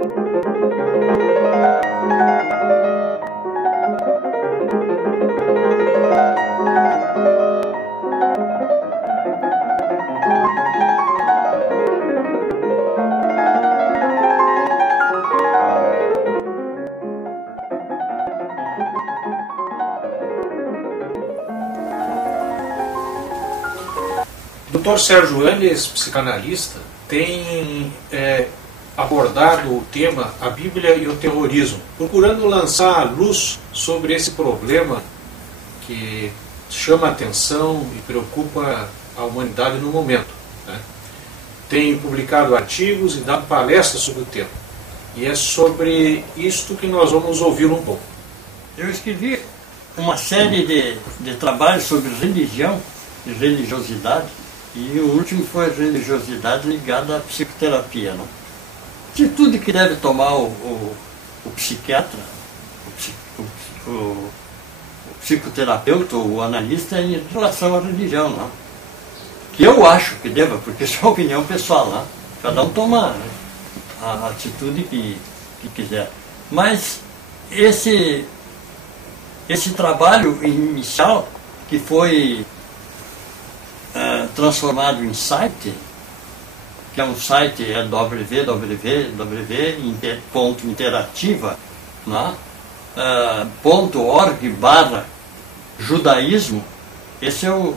Dr. Sérgio Eles, psicanalista, tem abordado o tema a Bíblia e o terrorismo, procurando lançar luz sobre esse problema que chama a atenção e preocupa a humanidade no momento, né? Tem publicado artigos e dado palestras sobre o tema. E é sobre isto que nós vamos ouvir um pouco. Eu escrevi uma série de trabalhos sobre religião e religiosidade, e o último foi a religiosidade ligada à psicoterapia, né? Atitude que deve tomar o psiquiatra, o psicoterapeuta, o analista em relação à religião, né? Que eu acho que deva, porque isso é uma opinião pessoal, né? Cada um toma a atitude que quiser. Mas esse trabalho inicial, que foi transformado em site, que é um site www.interativa, né? .org/judaísmo, esse é o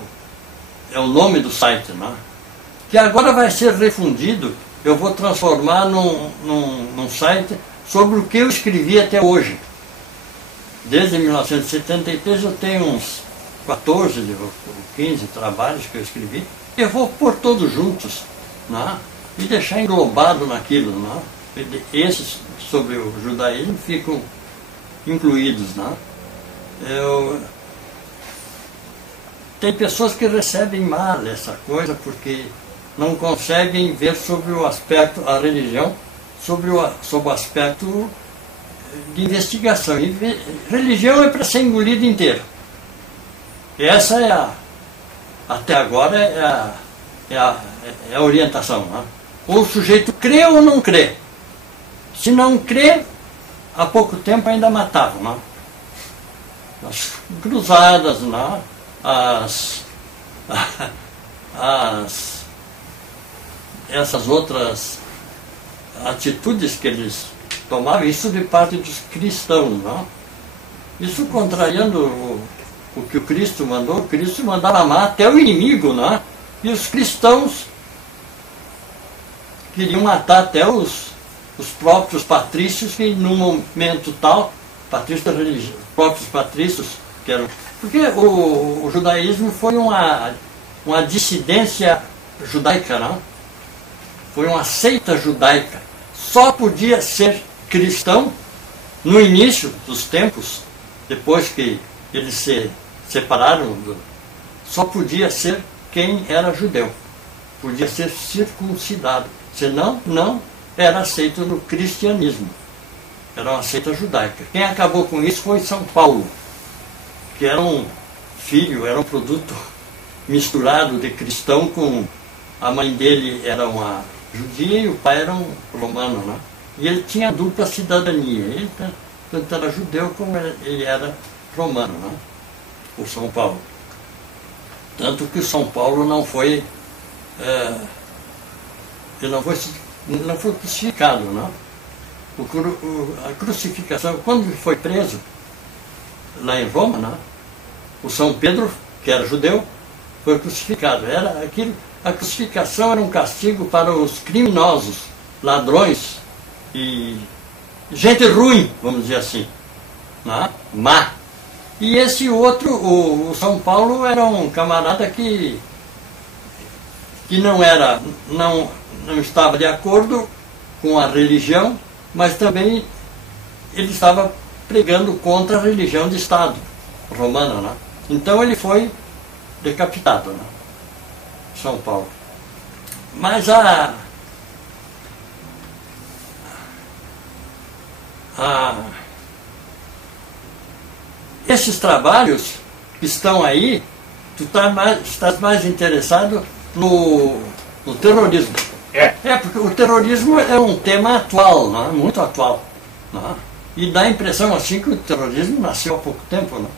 nome do site, né? Que agora vai ser refundido. Eu vou transformar num site sobre o que eu escrevi até hoje. Desde 1973 eu tenho uns 14 ou 15 trabalhos que eu escrevi. Eu vou pôr todos juntos, né? E deixar englobado naquilo, né? Esses sobre o judaísmo ficam incluídos, né? Tem pessoas que recebem mal essa coisa porque não conseguem ver sobre o aspecto, a religião, sobre o aspecto de investigação. E religião é para ser engolida inteira. Essa é até agora é a orientação, né? Ou o sujeito crê ou não crê. Se não crê, há pouco tempo ainda matavam, né? As cruzadas, né? Essas outras atitudes que eles tomavam, isso de parte dos cristãos, né? Isso contrariando o que o Cristo mandou. O Cristo mandava amar até o inimigo, né? E os cristãos queriam matar até os próprios patrícios, que num momento tal, patrícios religiosos, próprios patrícios, que eram... Porque o judaísmo foi uma dissidência judaica, não? Foi uma seita judaica. Só podia ser cristão no início dos tempos, depois que eles se separaram, só podia ser quem era judeu. Podia ser circuncidado. Senão, não era aceito no cristianismo. Era uma seita judaica. Quem acabou com isso foi São Paulo, que era um produto misturado de cristão com... A mãe dele era uma judia e o pai era um romano, né? E ele tinha dupla cidadania. Ele tanto era judeu como ele era romano, né? O São Paulo. Tanto que o São Paulo não foi... ele não foi crucificado, né? A crucificação, quando ele foi preso lá em Roma, né? O São Pedro, que era judeu, foi crucificado. A crucificação era um castigo para os criminosos, ladrões e gente ruim, vamos dizer assim, né? Má. E esse outro, o São Paulo, era um camarada que não estava de acordo com a religião, mas também ele estava pregando contra a religião de Estado romana, né? Então ele foi decapitado, né? São Paulo. Mas esses trabalhos que estão aí, tu estás mais interessado no terrorismo. Porque o terrorismo é um tema atual, não é? Muito atual. Não é? E dá a impressão assim que o terrorismo nasceu há pouco tempo. Não é?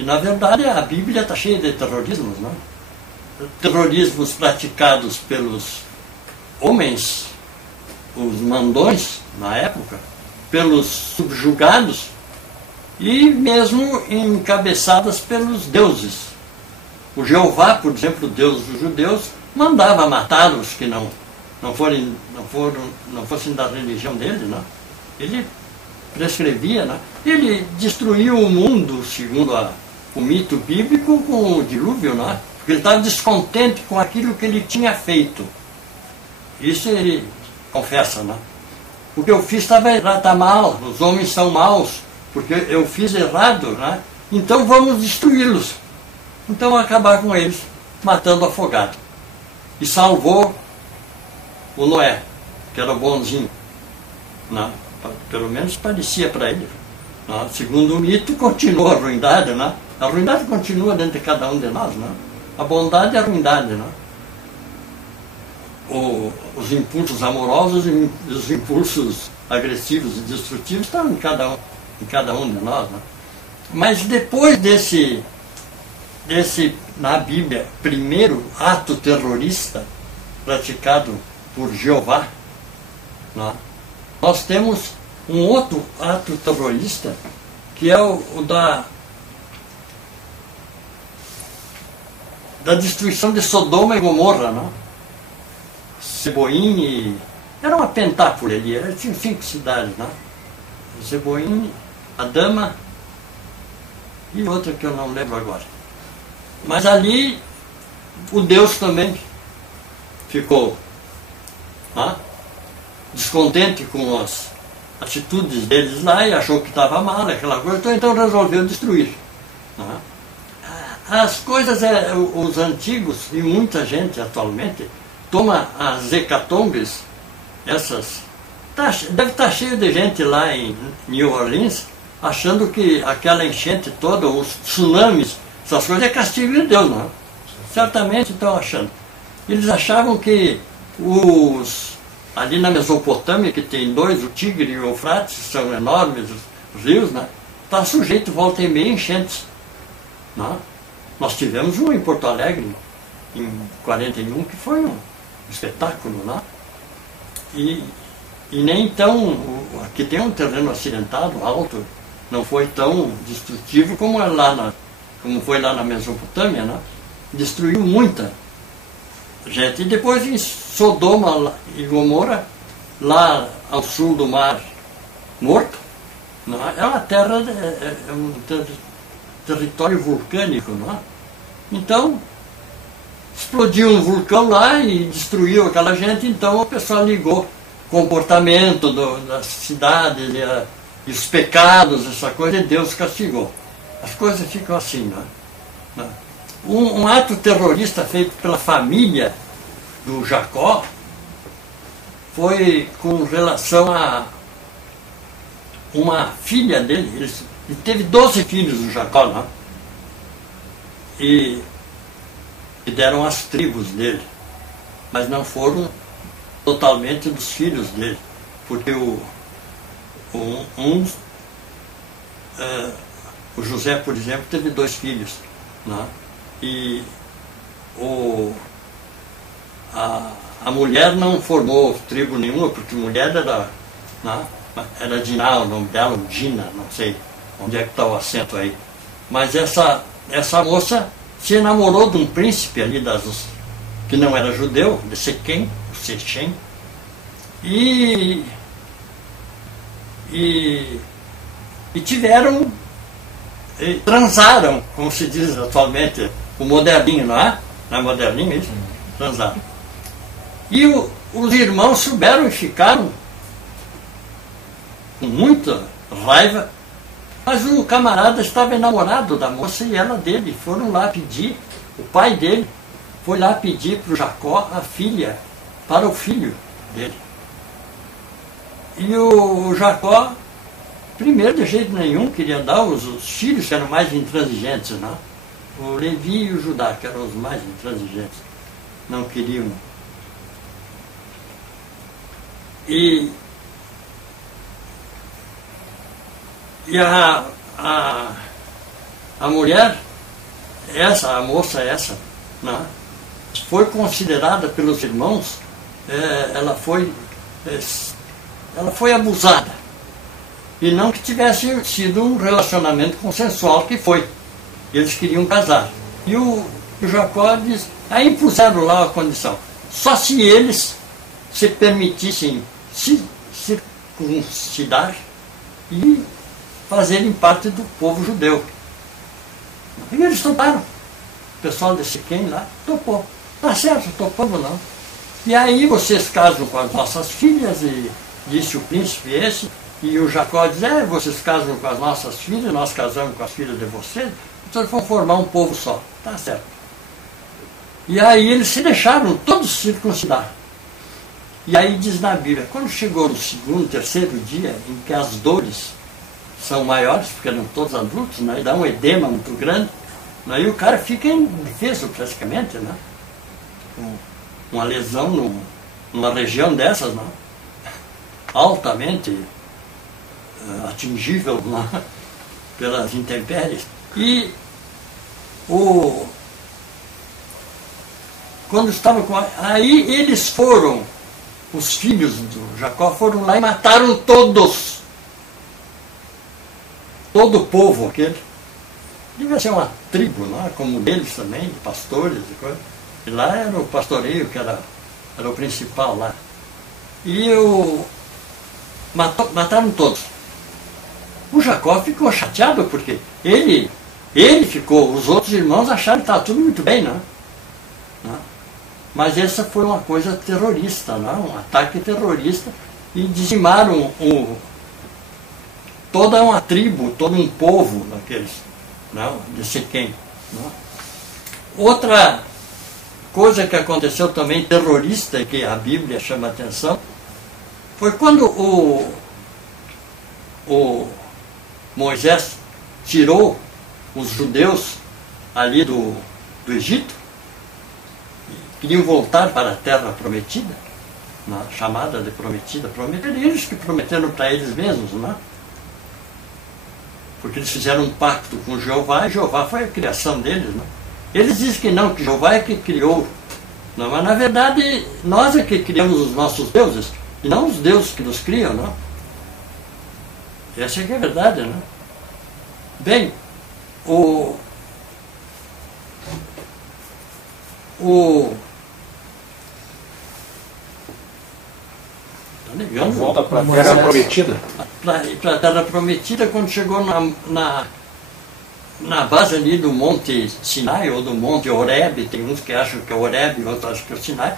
E na verdade a Bíblia está cheia de terrorismos. Não é? Terrorismos praticados pelos homens, os mandões na época, pelos subjugados e mesmo encabeçadas pelos deuses. O Jeová, por exemplo, o Deus dos judeus, mandava matar os que não fossem da religião dele. Não? Ele prescrevia, não? Ele destruiu o mundo, segundo o mito bíblico, com o dilúvio, não? Porque ele estava descontente com aquilo que ele tinha feito. Isso ele confessa, não? O que eu fiz está mal, os homens são maus, porque eu fiz errado, né? Então vamos destruí-los. Então acabar com eles, matando afogado. E salvou o Noé, que era bonzinho. Né? Pelo menos parecia para ele. Né? Segundo o mito, continua a ruindade. Né? A ruindade continua dentro de cada um de nós. Né? A bondade é a ruindade. Né? Os impulsos amorosos e os impulsos agressivos e destrutivos estão em cada um de nós. Né? Mas depois desse, na Bíblia, primeiro ato terrorista praticado por Jeová, né? Nós temos um outro ato terrorista, que é o da destruição de Sodoma e Gomorra. Né? Zeboim, era uma pentápole ali, tinha 5 cidades. Né? Zeboim, Adama e outra que eu não lembro agora. Mas ali o Deus também ficou descontente com as atitudes deles lá e achou que estava mal aquela coisa, então resolveu destruir. As coisas, os antigos e muita gente atualmente toma as hecatombes, deve estar cheio de gente lá em New Orleans achando que aquela enchente toda, os tsunamis, essas coisas é castigo de Deus, não é? Certamente estão achando. Eles achavam que ali na Mesopotâmia, que tem 2, o Tigre e o Eufrates, são enormes os rios, né? Está sujeito, volta e meia, enchentes. Não é? Nós tivemos um em Porto Alegre, em 41, que foi um espetáculo, não é? E nem tão... Aqui tem um terreno acidentado, alto, não foi tão destrutivo como foi lá na Mesopotâmia, né? Destruiu muita gente. E depois em Sodoma e Gomorra, lá ao sul do Mar Morto, não é? É uma terra, é um território vulcânico, não é? Então, explodiu um vulcão lá e destruiu aquela gente, então o pessoal ligou o comportamento das cidades e os pecados, essa coisa, e Deus castigou. As coisas ficam assim, não é? Um ato terrorista feito pela família do Jacó foi com relação a uma filha dele. Ele teve 12 filhos, o Jacó, não é? E deram as tribos dele, mas não foram totalmente dos filhos dele, porque o José, por exemplo, teve 2 filhos, né? E a mulher não formou tribo nenhuma, porque mulher era Diná, o nome dela, Dina, não sei onde é que está o acento aí. Mas essa moça se enamorou de um príncipe ali que não era judeu, de Sequém, o Sechem, e tiveram, transaram, como se diz atualmente, o moderninho, não é? Não é moderninho isso? Transaram. E os irmãos souberam e ficaram com muita raiva, mas o camarada estava enamorado da moça e ela dele. Foram lá pedir, o pai dele foi lá pedir para o Jacó a filha, para o filho dele. E o Jacó, primeiro, de jeito nenhum, queria dar os filhos que eram mais intransigentes, não? O Levi e o Judá, que eram os mais intransigentes, não queriam E a mulher, a moça essa, né, foi considerada pelos irmãos, ela foi abusada. E não que tivesse sido um relacionamento consensual, que foi. Eles queriam casar. E o Jacó diz, aí impuseram lá a condição. Só se eles se permitissem se circuncidar e fazerem parte do povo judeu. E eles toparam. O pessoal de Siquém lá topou. Tá certo, topamos não. E aí vocês casam com as nossas filhas, e disse o príncipe esse, e o Jacó diz, vocês casam com as nossas filhas, nós casamos com as filhas de vocês, então eles vão formar um povo só. Tá certo. E aí eles se deixaram todos circuncidar. E aí diz na Bíblia, quando chegou no segundo, terceiro dia, em que as dores são maiores, porque eram todos adultos, né, e dá um edema muito grande, né, e o cara fica indefeso praticamente, né, com uma lesão numa região dessas, né, altamente atingível, né, pelas intempéries. E quando estava com... Aí eles foram, os filhos do Jacó foram lá e mataram todos. Todo o povo aquele. Devia ser uma tribo lá, como deles também, de pastores e coisa. E lá era o pastoreio que era o principal lá. E mataram todos. O Jacó ficou chateado porque ele ficou, os outros irmãos acharam que estava tudo muito bem, né? Mas essa foi uma coisa terrorista, né? Um ataque terrorista, e dizimaram toda uma tribo, todo um povo daqueles, né? De Siquém. Né? Outra coisa que aconteceu também terrorista, que a Bíblia chama a atenção, foi quando o Moisés tirou os judeus ali do Egito, queriam voltar para a terra prometida, chamada de prometida, eles que prometeram para eles mesmos, né? Porque eles fizeram um pacto com Jeová, e Jeová foi a criação deles, né? Eles dizem que não, que Jeová é que criou, não, mas na verdade nós é que criamos os nossos deuses, e não os deuses que nos criam, não? Essa é que é a verdade, né? Bem, volta para a Terra Prometida. Para a Terra Prometida, quando chegou na base ali do Monte Sinai, ou do Monte Horebe, tem uns que acham que é Horebe, outros acham que é o Sinai,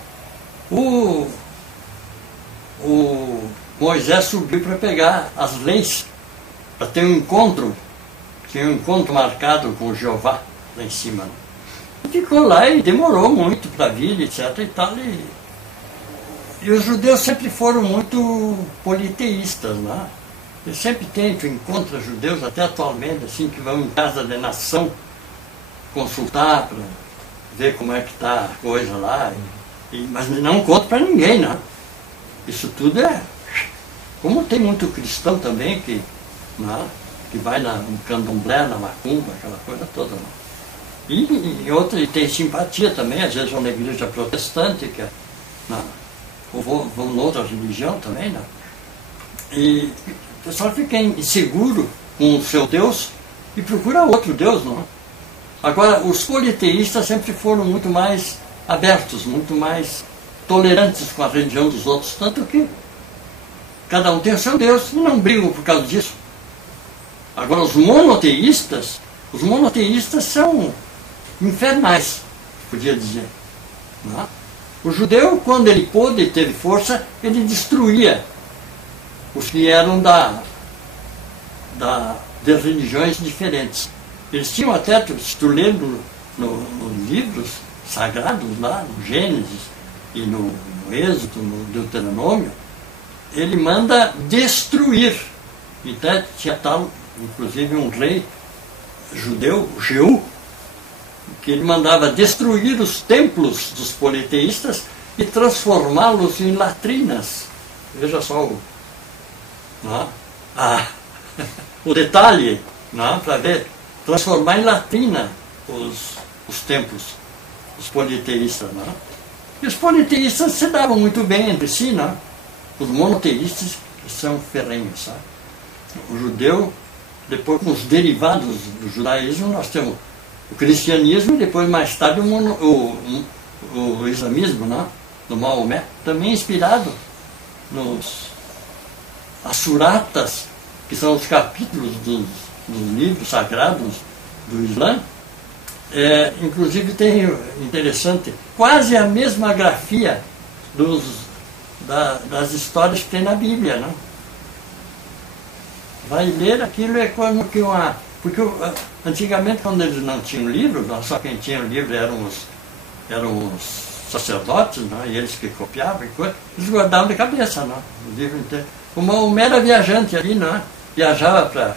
o Moisés subiu para pegar as leis, para ter um encontro, tinha um encontro marcado com Jeová lá em cima. Ficou lá e demorou muito para vir, etc. e tal. E os judeus sempre foram muito politeístas, né? Eles sempre tentam, encontram judeus até atualmente, assim, que vão em casa de nação consultar para ver como é que está a coisa lá. Mas não conta para ninguém, né? Isso tudo é... Como tem muito cristão também que vai no candomblé, na macumba, aquela coisa toda, né? E tem simpatia também, às vezes vão na igreja protestante, que é, ou vão noutra religião também, né? E o pessoal fica inseguro com o seu Deus e procura outro Deus, não? Agora, os politeístas sempre foram muito mais abertos, muito mais tolerantes com a religião dos outros, tanto que cada um tem o seu Deus e não brigam por causa disso. Agora, os monoteístas são infernais, podia dizer. Não? O judeu, quando ele pôde e teve força, ele destruía os que eram de religiões diferentes. Eles tinham até, se tu ler nos livros sagrados lá, no Gênesis e no Êxodo, no Deuteronômio, ele manda destruir. E até tinha tal, inclusive um rei judeu, Jeú, que ele mandava destruir os templos dos politeístas e transformá-los em latrinas Veja só o detalhe, para ver, transformar em latrina os templos, os politeístas. E os politeístas se davam muito bem entre si, os monoteístas que são ferrenhos. Sabe? O judeu, depois com os derivados do judaísmo, nós temos o cristianismo e depois mais tarde o islamismo, do Maomé, também inspirado nos Assuratas, que são os capítulos dos livros sagrados do Islã. Inclusive tem, interessante, quase a mesma grafia das histórias que tem na Bíblia. Vai ler aquilo, é como que porque antigamente, quando eles não tinham livro, só quem tinha o livro eram os sacerdotes, e eles que copiavam, eles guardavam de cabeça, o livro inteiro. O Maomé era viajante ali, viajava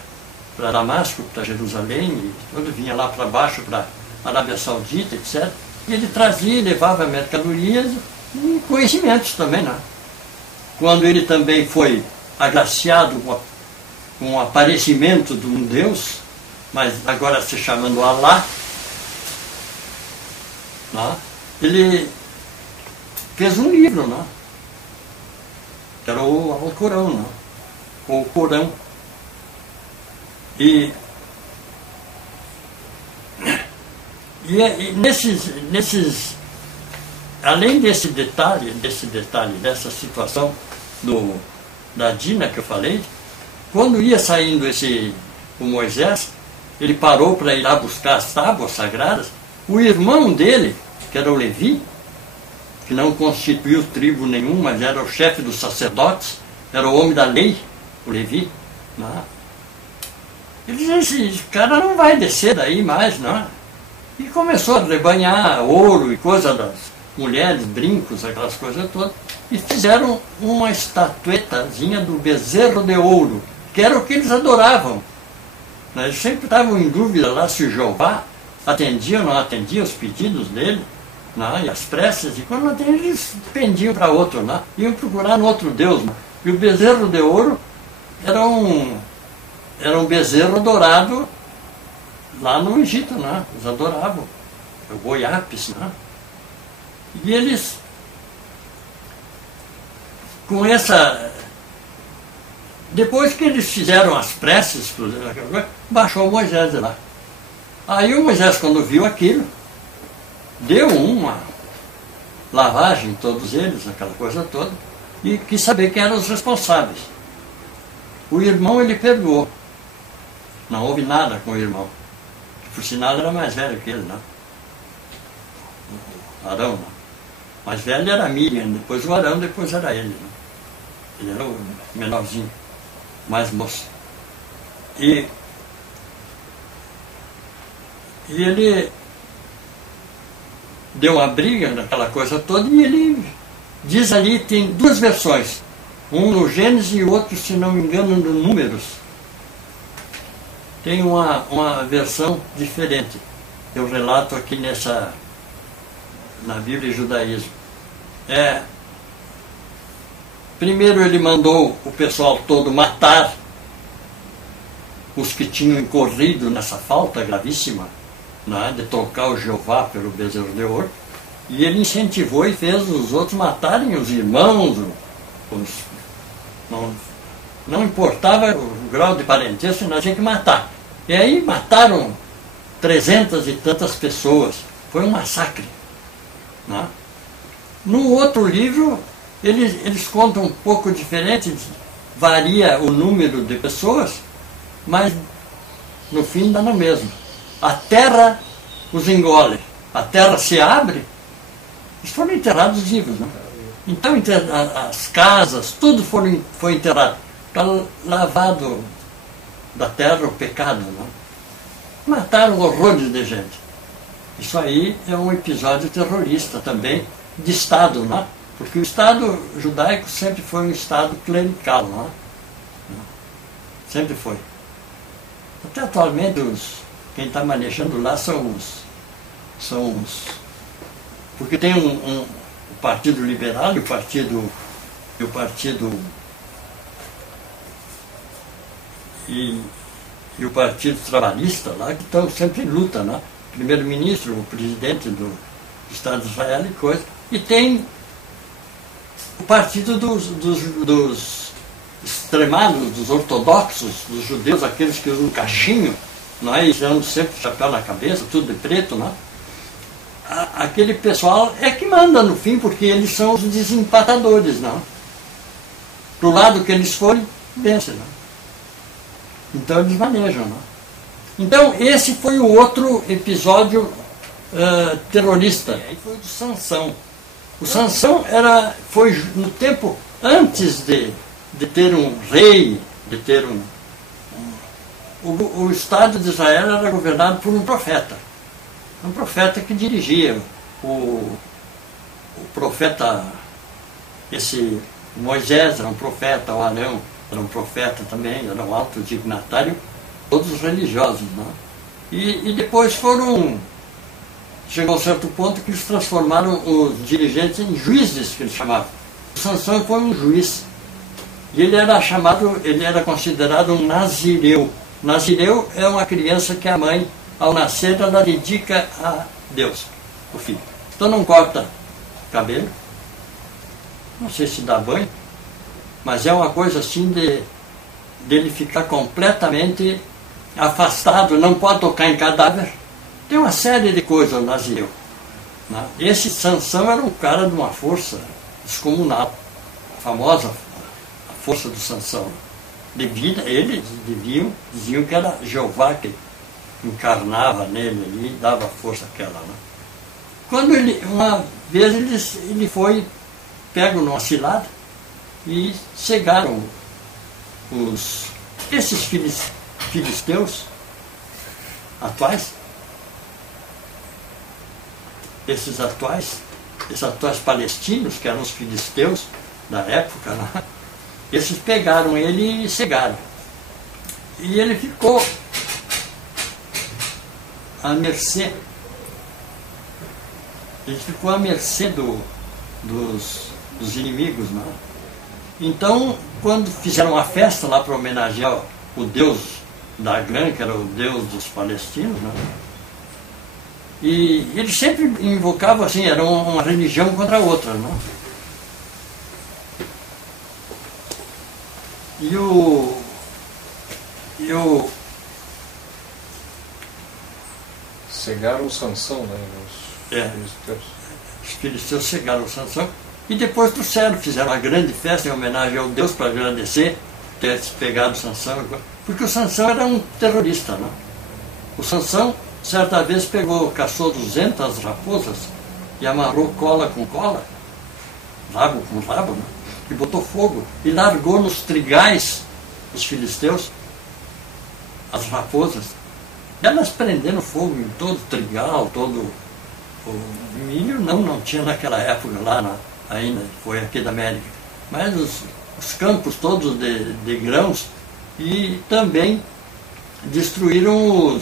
para Damasco, para Jerusalém, e tudo, vinha lá para baixo, para Arábia Saudita, etc. E ele trazia, levava mercadorias e conhecimentos também. Quando ele também foi agraciado com o aparecimento de um Deus, mas agora se chamando Alá, ele fez um livro, que era o Alcorão, ou o Corão. E nesses, além desse detalhe, dessa situação da Dina que eu falei, quando ia saindo o Moisés, ele parou para ir lá buscar as tábuas sagradas. O irmão dele, que era o Levi, que não constituiu tribo nenhum, mas era o chefe dos sacerdotes, era o homem da lei, o Levi. Ele disse, esse cara não vai descer daí mais, E começou a rebanhar ouro e coisa das mulheres, brincos, aquelas coisas todas. E fizeram uma estatuetazinha do bezerro de ouro, que era o que eles adoravam. Eles sempre estavam em dúvida lá se o Jeová atendia ou não atendia os pedidos dele, e as preces, e quando não atendia, eles pendiam para outro, iam procurar no outro Deus. E o bezerro de ouro era um bezerro adorado lá no Egito, eles adoravam, o Goiapes, E eles, com essa... Depois que eles fizeram as preces, baixou Moisés de lá. Aí o Moisés, quando viu aquilo, deu uma lavagem em todos eles, aquela coisa toda, e quis saber quem eram os responsáveis. O irmão ele perdoou. Não houve nada com o irmão. Por sinal era mais velho que ele, O Arão, Mais velho era Miriam, depois o Arão, depois era ele. Ele era o menorzinho, mais moço. E ele deu uma briga naquela coisa toda, e ele diz ali, tem duas versões, um no Gênesis e outro, se não me engano, no Números. Tem uma versão diferente. Eu relato aqui na Bíblia e Judaísmo. Primeiro ele mandou o pessoal todo matar os que tinham incorrido nessa falta gravíssima, de trocar o Jeová pelo bezerro de ouro, e ele incentivou e fez os outros matarem os irmãos, não importava o grau de parentesco, nós tinha que matar. E aí mataram 300 e tantas pessoas, foi um massacre. No outro livro, eles contam um pouco diferente, varia o número de pessoas, mas no fim dá no mesmo. A terra os engole, a terra se abre, eles foram enterrados vivos. Então as casas, tudo foi enterrado, para lavar da terra o pecado. Mataram horrores de gente. Isso aí é um episódio terrorista também, de Estado, porque o Estado judaico sempre foi um Estado clerical, sempre foi. Até atualmente quem está manejando lá são os porque tem o Partido Liberal e o Partido e o Partido e o Partido Trabalhista lá, que estão sempre em luta, né? Primeiro-ministro, o presidente do Estado de Israel e coisa. E tem o partido dos extremados, dos ortodoxos, dos judeus, aqueles que usam cachinho, não é? E andam sempre chapéu na cabeça, tudo de preto, não é? Aquele pessoal é que manda no fim, porque eles são os desempatadores, não? Pro lado que eles forem, vence, não? Então eles manejam, não? Então esse foi o outro episódio terrorista. Aí foi o do Sansão. O Sansão foi no tempo antes de ter um rei, de ter o Estado de Israel era governado por um profeta. Um profeta que dirigia. O profeta, esse Moisés era um profeta, o Arão era um profeta também, era um alto dignatário, todos religiosos, não? E depois chegou a um certo ponto que eles transformaram os dirigentes em juízes, que eles chamavam. O Sansão foi um juiz. E ele era considerado um nazireu. Nazireu é uma criança que a mãe, ao nascer, ela dedica a Deus, o filho. Então não corta cabelo, não sei se dá banho, mas é uma coisa assim dele ficar completamente afastado, não pode tocar em cadáver. Tem uma série de coisas o nazireu. Né? Esse Sansão era um cara de uma força descomunal, a famosa força do Sansão. Eles diziam que era Jeová que encarnava nele e dava força àquela. Né? Quando uma vez ele foi pego numa cilada e cegaram esses filisteus atuais, esses atuais palestinos, que eram os filisteus da época, né? Esses pegaram ele e cegaram. E ele ficou à mercê. Ele ficou à mercê dos inimigos, né? Então, quando fizeram a festa lá para homenagear o deus Dagan, que era o deus dos palestinos, né? E eles sempre invocavam assim, era uma religião contra a outra, né? E cegaram o Sansão, né? Os filisteus cegaram o Sansão e depois trouxeram, fizeram uma grande festa em homenagem ao Deus para agradecer ter pegado o Sansão, porque o Sansão era um terrorista, né? O Sansão certa vez caçou 200 raposas e amarrou cola com cola, rabo com rabo, né? E botou fogo e largou nos trigais dos filisteus as raposas. E elas prenderam fogo em todo o trigal, todo o milho não tinha naquela época lá ainda, foi aqui da América. Mas os campos todos de grãos, e também destruíram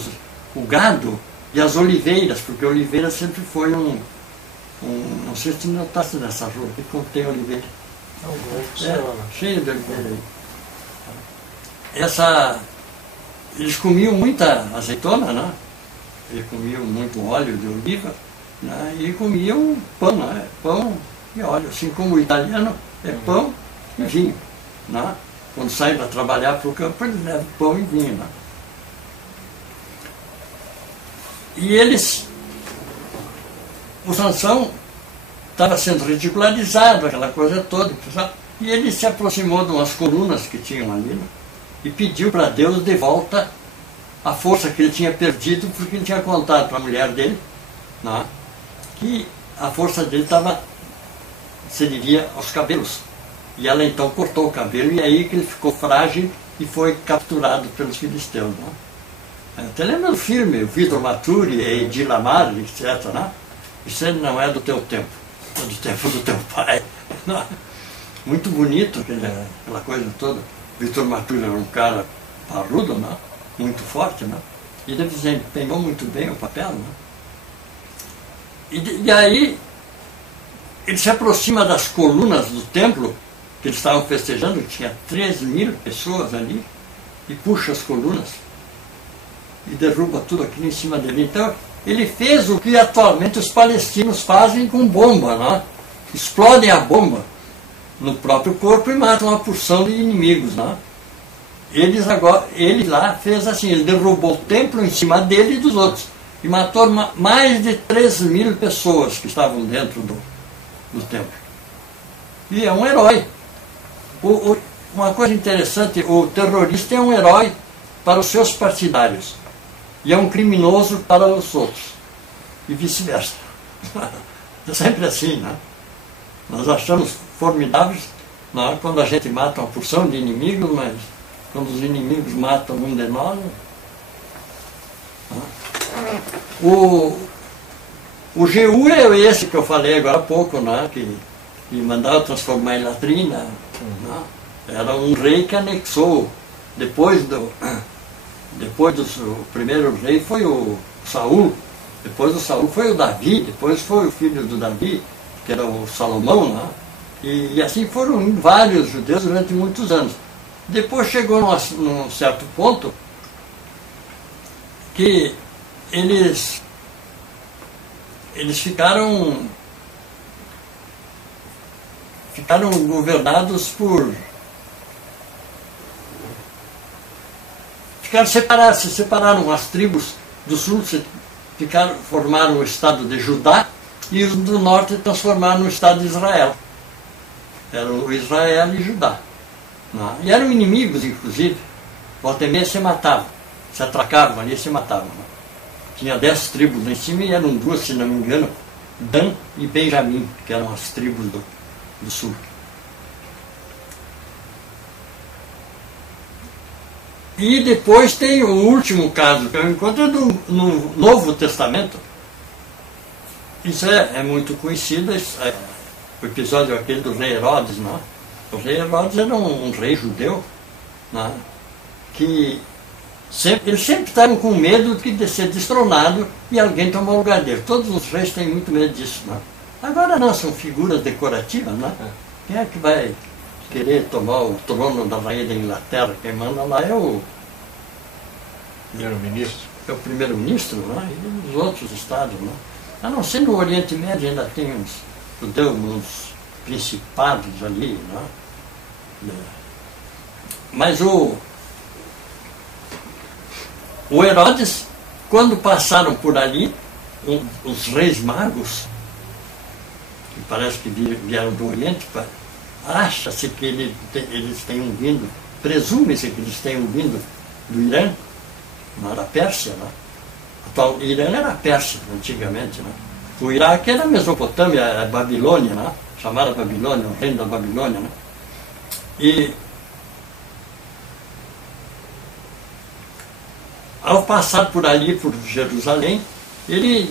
o gado e as oliveiras, porque a oliveira sempre foi não sei se notasse nessa rua, que contém oliveira. Cheio de oliveira. Eles comiam muita azeitona, né? Eles comiam muito óleo de oliva, né? E comiam pão, né? Pão e óleo, assim como o italiano é pão e vinho, né? Quando saem para trabalhar para o campo, eles levam pão e vinho, né? E o Sansão estava sendo ridicularizado, aquela coisa toda, e ele se aproximou de umas colunas que tinham ali, né? E pediu para Deus de volta a força que ele tinha perdido, porque ele tinha contado para a mulher dele, né, que a força dele se devia aos cabelos. E ela então cortou o cabelo, e aí que ele ficou frágil e foi capturado pelos filisteus. Né? Até lembra do filme, o Vitor Maturi e Edi Lamar, etc. Né? Isso não é do teu tempo, é do tempo do teu pai. Né? Muito bonito aquela coisa toda. Vitor Maturi era um cara parrudo, né? Muito forte, né? E ele desempenhou muito bem o papel. Né? E aí ele se aproxima das colunas do templo que eles estavam festejando, tinha 3.000 pessoas ali, e puxa as colunas, e derruba tudo aquilo em cima dele. Então, ele fez o que atualmente os palestinos fazem com bomba, né? Explodem a bomba no próprio corpo e matam uma porção de inimigos, né? Ele lá fez assim, ele derrubou o templo em cima dele e dos outros, e matou mais de 3.000 pessoas que estavam dentro do templo. E é um herói. Uma coisa interessante, o terrorista é um herói para os seus partidários e é um criminoso para os outros, e vice-versa. É sempre assim, né? Nós achamos formidáveis, né, quando a gente mata uma porção de inimigos, mas quando os inimigos matam um de nós... Né? O Jeú é esse que eu falei agora há pouco, né, que mandava transformar em latrina. Né? Era um rei que anexou, depois do primeiro rei foi o Saul, depois do Saul foi o Davi, depois foi o filho do Davi, que era o Salomão, né? E assim foram vários judeus durante muitos anos. Depois chegou num certo ponto que eles ficaram governados se separaram as tribos do sul, formaram o estado de Judá, e os do norte transformaram no estado de Israel. Eram Israel e Judá. Né? E eram inimigos, inclusive. Volta e meia se matavam, se atracavam ali e se matavam. Né? Tinha 10 tribos lá em cima, e eram 2, se não me engano, Dan e Benjamim, que eram as tribos do sul. E depois tem o último caso que eu encontro no Novo Testamento. Isso é muito conhecido, o episódio aquele do rei Herodes. Né? O rei Herodes era um rei judeu, né? Que eles sempre estavam com medo de ser destronado e alguém tomar o lugar dele. Todos os reis têm muito medo disso. Né? Agora não, são figuras decorativas. Né? Quem é que vai querer tomar o trono da rainha da Inglaterra? Quem manda lá é o primeiro-ministro. É o primeiro-ministro, né? E os outros estados. Né? A não ser no Oriente Médio ainda tem uns principados ali. Né? Mas o Herodes, quando passaram por ali, os reis magos, que parece que vieram do Oriente, acha-se que eles tenham vindo, presume-se que eles tenham vindo do Irã, da Pérsia. Né? O Irã era a Pérsia, antigamente. Né? O Iraque era a Mesopotâmia, a Babilônia, né? Chamada Babilônia, o reino da Babilônia. Né? E ao passar por ali, por Jerusalém, eles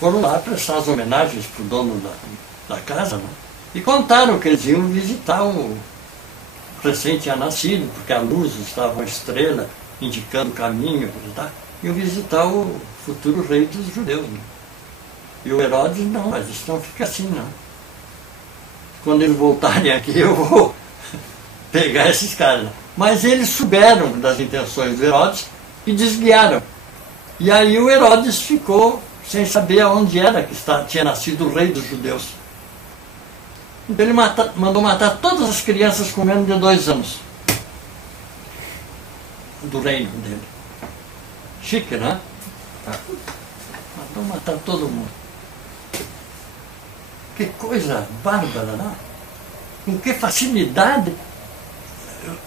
foram lá prestar as homenagens para o dono da casa, né? E contaram que eles iam visitar o recém tinha nascido, porque a luz estava uma estrela indicando o caminho, tá? Iam visitar o futuro rei dos judeus. Né? E o Herodes, não, mas isso não fica assim, não. Quando eles voltarem aqui, eu vou pegar esses caras. Né? Mas eles souberam das intenções do Herodes e desviaram. E aí o Herodes ficou sem saber aonde era que tinha nascido o rei dos judeus. Então ele mandou matar todas as crianças com menos de 2 anos do reino dele. Chique, né? Mandou matar todo mundo. Que coisa bárbara, né? Com que facilidade.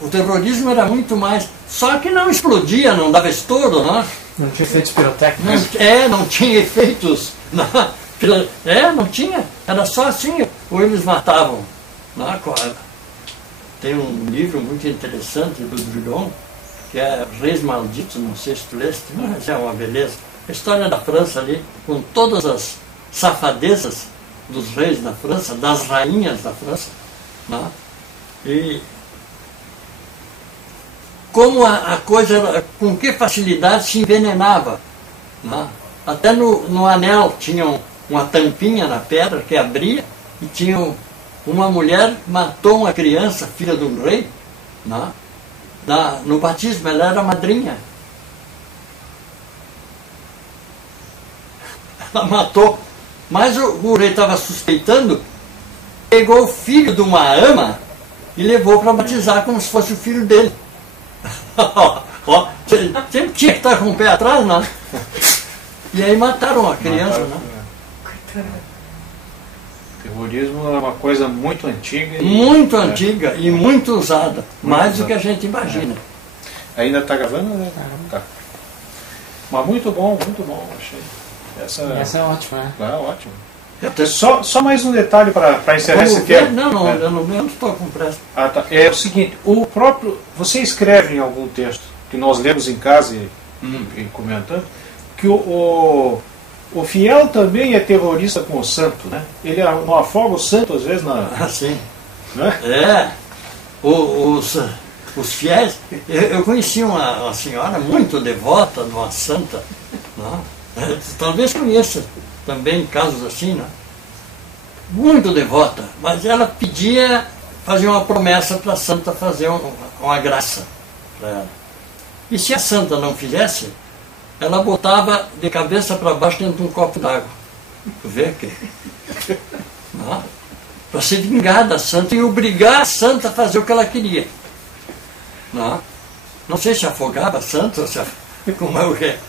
O terrorismo era muito mais... Só que não explodia, não dava estouro, né? Não tinha efeitos pirotécnicos. Não tinha efeitos. Não tinha. Era só assim. Ou eles matavam. Né? Tem um livro muito interessante do Druon, que é Reis Malditos, não sei se tu leste, mas é uma beleza. A história da França ali, com todas as safadezas dos reis da França, das rainhas da França. Né? E como a coisa, com que facilidade se envenenava. Né? Até no anel tinha uma tampinha na pedra que abria e tinha uma mulher matou uma criança, filha de um rei, né? No batismo, ela era madrinha. Ela matou, mas o rei estava suspeitando, pegou o filho de uma ama e levou para batizar como se fosse o filho dele. Ó, sempre tinha que estar com o pé atrás, né? E aí mataram a criança, né? Terrorismo é uma coisa muito antiga. Muito antiga e muito usada, mais do que a gente imagina. Ainda está gravando? Né? Tá. Mas muito bom, achei. Essa é ótima, né? Ótimo. Só mais um detalhe para encerrar esse tema. Não, eu não estou com pressa. Tá. É o seguinte, você escreve em algum texto, que nós lemos em casa e comentando, que o fiel também é terrorista com o santo, né? Ele não afoga o santo às vezes na... Ah, sim. Né? Os fiéis... Eu conheci uma senhora muito devota, uma santa, né? Talvez conheça também casos assim, né? Muito devota, mas ela pedia, fazia uma promessa para a santa fazer uma graça para ela. E se a santa não fizesse, ela botava de cabeça para baixo dentro de um copo d'água. Vê que... Para se vingar da santa e obrigar a santa a fazer o que ela queria. Não sei se afogava a santa ou se... Como é o que?